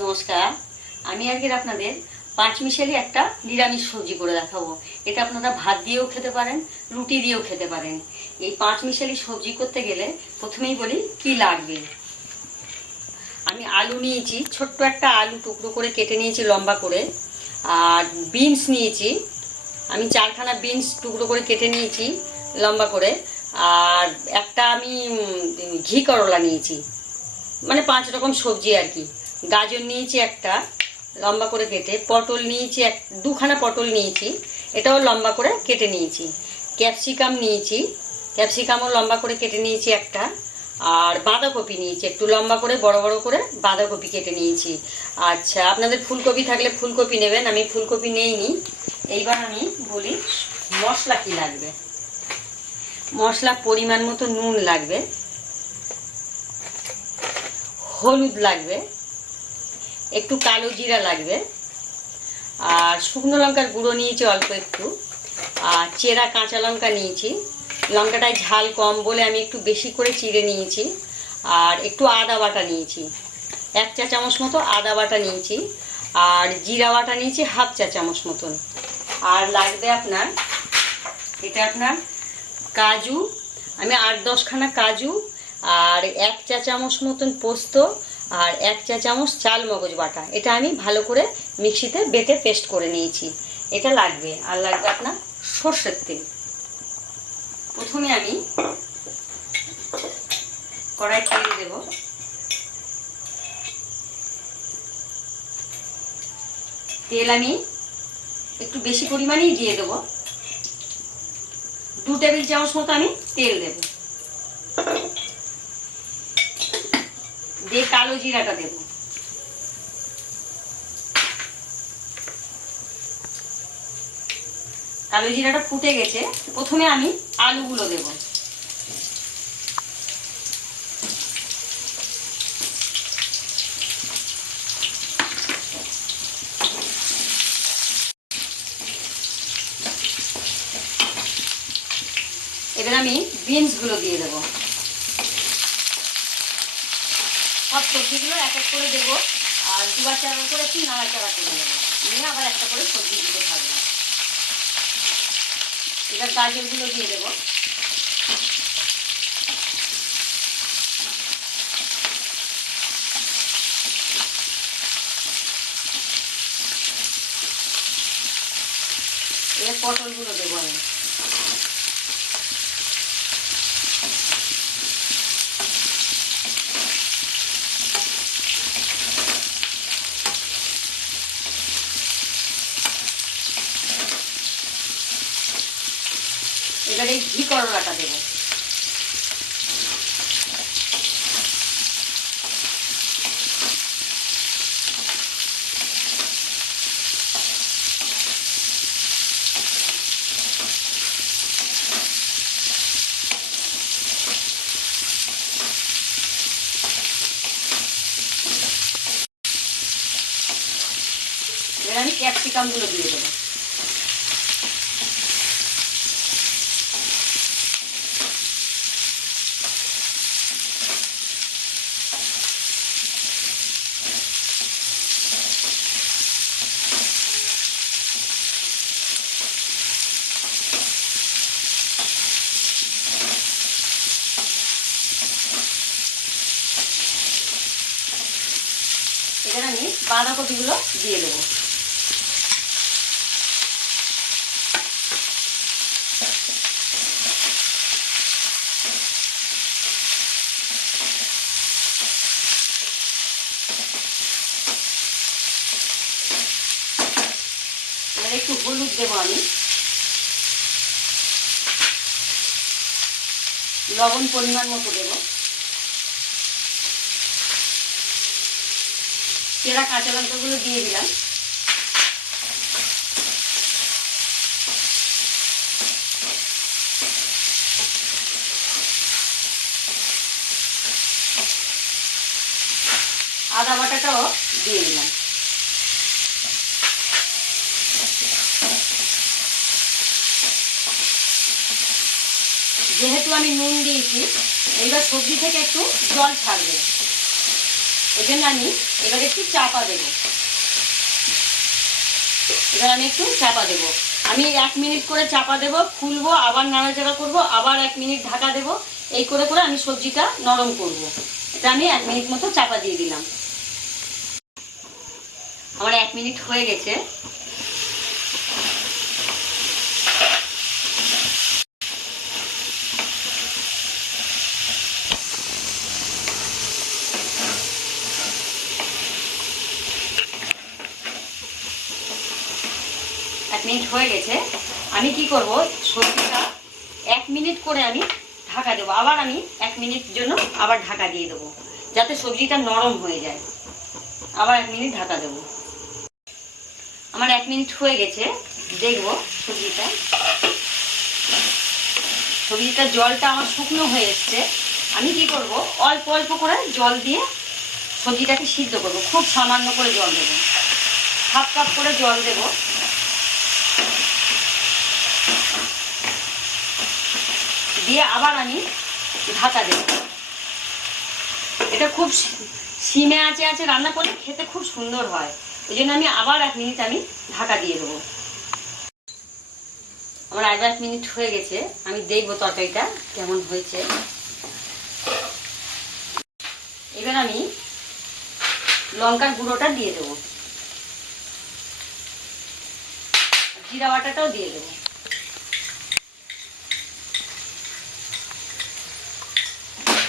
নমস্কার। আমি আজকের আপনাদের পাঁচ মিশালি একটা নিরামিষ সবজি করে দেখাবো। এটা আপনারা ভাত দিয়েও খেতে পারেন, রুটি দিয়েও খেতে পারেন। এই পাঁচ মিশালি সবজি করতে গেলে প্রথমেই বলি, কি লাগবে? আমি আলু নিয়েছি, ছোট্ট একটা আলু টুকরো করে কেটে নিয়েছি লম্বা করে, আর বিনস নিয়েছি। আমি চারখানা বিনস টুকরো করে কেটে নিয়েছি লম্বা করে, আর একটা আমি ঘি করলা নিয়েছি। মানে পাঁচ রকম সবজি আর কি। গাজর নিয়েছি একটা, লম্বা করে কেটে, পটল নিয়েছি এক, দুখানা পটল নিয়েছি, এটাও লম্বা করে কেটে নিয়েছি। ক্যাপসিকাম নিয়েছি, ক্যাপসিকামও লম্বা করে কেটে নিয়েছি একটা, আর বাঁধাকপি নিয়েছি, একটু লম্বা করে, বড় বড় করে বাঁধাকপি কেটে নিয়েছি। আচ্ছা আপনাদের ফুলকপি থাকলে ফুলকপি নেবেন, আমি ফুলকপি নেইনি। এইবার আমি বলি, মশলা কি লাগবে? মশলা পরিমাণ মতো নুন লাগবে, হলুদ লাগবে একটু কালো জিরা লাগবে। আর শুকনো লঙ্কার গুঁড়ো নিয়েছি অল্প একটু। আর চেরা কাঁচা লঙ্কা নিয়েছি। লঙ্কাটায় ঝাল কম বলে আমি একটু বেশি করে চিড়ে নিয়েছি। আর একটু আদা বাটা নিয়েছি। এক চা চামচ মতো আদা বাটা নিয়েছি। আর জিরা বাটা নিয়েছি হাফ চা চামচ মতন। আর লাগবে আপনার, এটা আপনার কাজু। আমি আট দশখানা কাজু আর এক চা চামচ মতন পোস্ত আর এক চা চামচ চাল মগজ বাটা। এটা আমি ভালো করে মিক্সিতে বেটে পেস্ট করে নিয়েছি। এটা লাগবে। আর লাগবে আপনার সর্ষের তেল। প্রথমে আমি কড়াই তেল দেব। তেল আমি একটু বেশি পরিমাণেই দিয়ে দেবো। দু টেবিল চামচ মতো আমি তেল দেব। দিয়ে কালো জিরাটা দেব। কালো জিরাটা ফুটে গেছে। প্রথমে আমি আলুগুলো দেব। এবার আমি বিনসগুলো দিয়ে দেবো। সব সবজিগুলো এক এক করে দেবো। আর দুবার চারবার করে একটু নাড়াচাড়া করে দেবো নিয়ে আবার একটা করে সবজি দিতে থাকব এবার গাজরগুলো দিয়ে দেবো। এবার পটলগুলো দেবো আমি। এই ঘি করলাটা দেবো। এবার আমি ক্যাপসিকামগুলো দিয়ে দেবো এখানে আমি বাঁধাকপিগুলো দিয়ে দেবো। একটু হলুদ দেবো আমি। লবণ পরিমাণ মতো দেবো। চেরা কাঁচা লঙ্কাগুলো দিয়ে দিলাম। আদা বাটাটাও দিয়ে দিলাম। যেহেতু আমি নুন দিয়েছি, এইবার সবজি থেকে একটু জল ছাড়বে। ওই জন্য আমি এবার একটু চাপা দেবো। এবার আমি একটু চাপা দেবো। আমি এক মিনিট করে চাপা দেবো, খুলবো, আবার নাড়াচাড়া করব, আবার এক মিনিট ঢাকা দেবো। এই করে করে আমি সবজিটা নরম করব। এটা আমি এক মিনিট মতো চাপা দিয়ে দিলাম। আমার এক মিনিট হয়ে গেছে। এক মিনিট হয়ে গেছে। আমি কি করব? সবজিটা এক মিনিট করে আমি ঢাকা দেবো। আবার আমি এক মিনিট জন্য আবার ঢাকা দিয়ে দেবো, যাতে সবজিটা নরম হয়ে যায়। আবার এক মিনিট ঢাকা দেবো। আমার এক মিনিট হয়ে গেছে। দেখব সবজিটা। সবজিটার জলটা আমার শুকনো হয়ে এসছে। আমি কি করব? অল্প অল্প করে জল দিয়ে সবজিটাকে সিদ্ধ করব। খুব সামান্য করে জল দেবো। হাফ কাপ করে জল দেবো। দিয়ে আবার আমি ঢাকা দেব। এটা খুব সিমে আছে আছে, রান্না করলে খেতে খুব সুন্দর হয়। ওই জন্য আমি আবার এক মিনিট আমি ঢাকা দিয়ে দেবো। আমার আগে এক মিনিট হয়ে গেছে, আমি দেখব তরকারিটা কেমন হয়েছে। এবার আমি লঙ্কার গুঁড়োটা দিয়ে দেবো। জিরা বাটাটাও দিয়ে দেবো।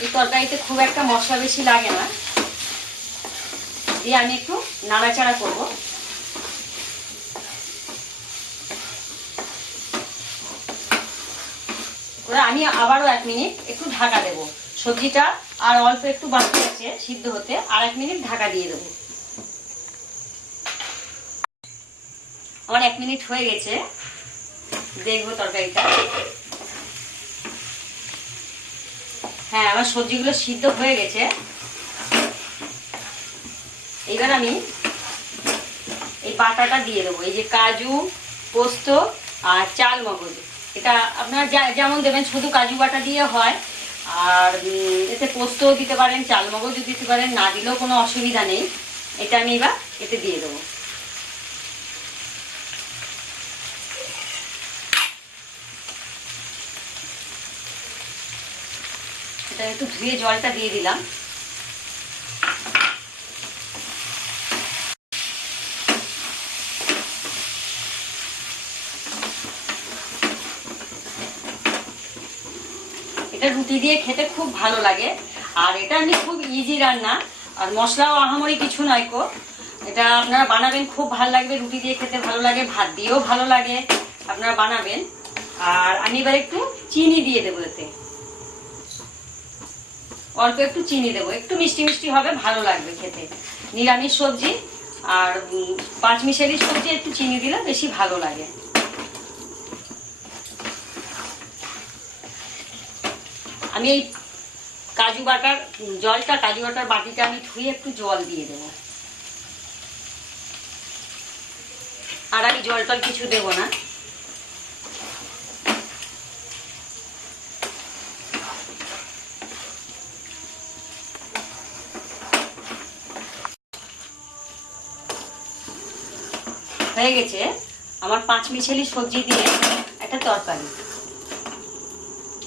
এই তরকারিতে খুব একটা মশলা বেশি লাগে না। দিয়ে আমি একটু নাড়াচাড়া করব। করে আমি আবারও এক মিনিট একটু ঢাকা দেব। সবজিটা আর অল্প একটু বাকি আছে সিদ্ধ হতে, আর এক মিনিট ঢাকা দিয়ে দেবো। আমার এক মিনিট হয়ে গেছে। দেখব তরকারিটা। হ্যাঁ আমার সবজিগুলো সিদ্ধ হয়ে গেছে। এবার আমি এই বাটাটা দিয়ে দেবো। এই যে কাজু, পোস্ত আর চাল মগজ। এটা আপনারা যেমন দেবেন, শুধু কাজু বাটা দিয়ে হয়। আর এতে পোস্তও দিতে পারেন, চাল মগজও দিতে পারেন, না দিলেও কোনো অসুবিধা নেই। এটা আমি এবার এতে দিয়ে দেবো। এটা একটু ধুয়ে জলটা দিয়ে দিলাম। এটা রুটি দিয়ে খেতে খুব ভালো লাগে। আর এটা এমনি খুব ইজি রান্না। আর মশলাও আহামরি কিছু নয় কো। এটা আপনারা বানাবেন, খুব ভালো লাগবে। রুটি দিয়ে খেতে ভালো লাগে, ভাত দিয়েও ভালো লাগে। আপনারা বানাবেন। আর আমি এবার একটু চিনি দিয়ে দেবো এতে। অল্প একটু চিনি দেবো। একটু মিষ্টি মিষ্টি হবে, ভালো লাগবে খেতে। নিরামিষ সবজি আর পাঁচ মিশালি সবজি একটু চিনি দিলে বেশি ভালো লাগে। আমি এই কাজু বাটার জলটা, কাজু বাটার বাটিটা আমি ধুয়ে একটু জল দিয়ে দেবো। আর আমি জল টল কিছু দেবো না। হয়ে গেছে। আমার পাঁচ মিশালি সবজি দিয়ে একটা তরকারি।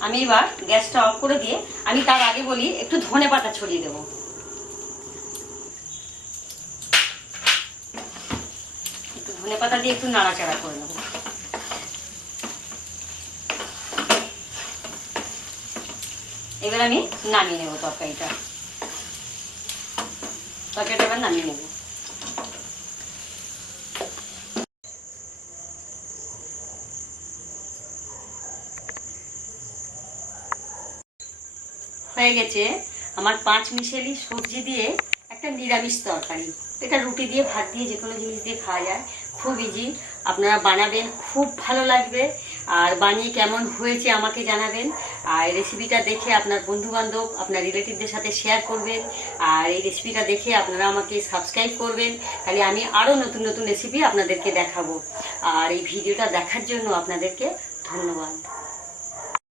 আমি এবার গ্যাসটা অফ করে দিয়ে আমি তার আগে বলি, একটু ধনে পাতা ছড়িয়ে দেবো। একটু ধনে পাতা দিয়ে একটু নাড়াচাড়া করে নেব। এবার আমি নামিয়ে নেব তরকারিটা। তরকারিটা এবার নামিয়ে নেব। হয়ে গেছে আমার পাঁচ মিশেলি সবজি দিয়ে একটা নিরামিষ তরকারি। এটা রুটি দিয়ে, ভাত দিয়ে যে কোনো জিনিস দিয়ে খাওয়া যায়। খুব ইজি আপনারা বানাবেন, খুব ভালো লাগবে। আর বানিয়ে কেমন হয়েছে আমাকে জানাবেন। আর রেসিপিটা দেখে আপনার বন্ধুবান্ধব, আপনার রিলেটিভদের সাথে শেয়ার করবেন। আর এই রেসিপিটা দেখে আপনারা আমাকে সাবস্ক্রাইব করবেন। তাহলে আমি আরও নতুন নতুন রেসিপি আপনাদেরকে দেখাবো। আর এই ভিডিওটা দেখার জন্য আপনাদেরকে ধন্যবাদ।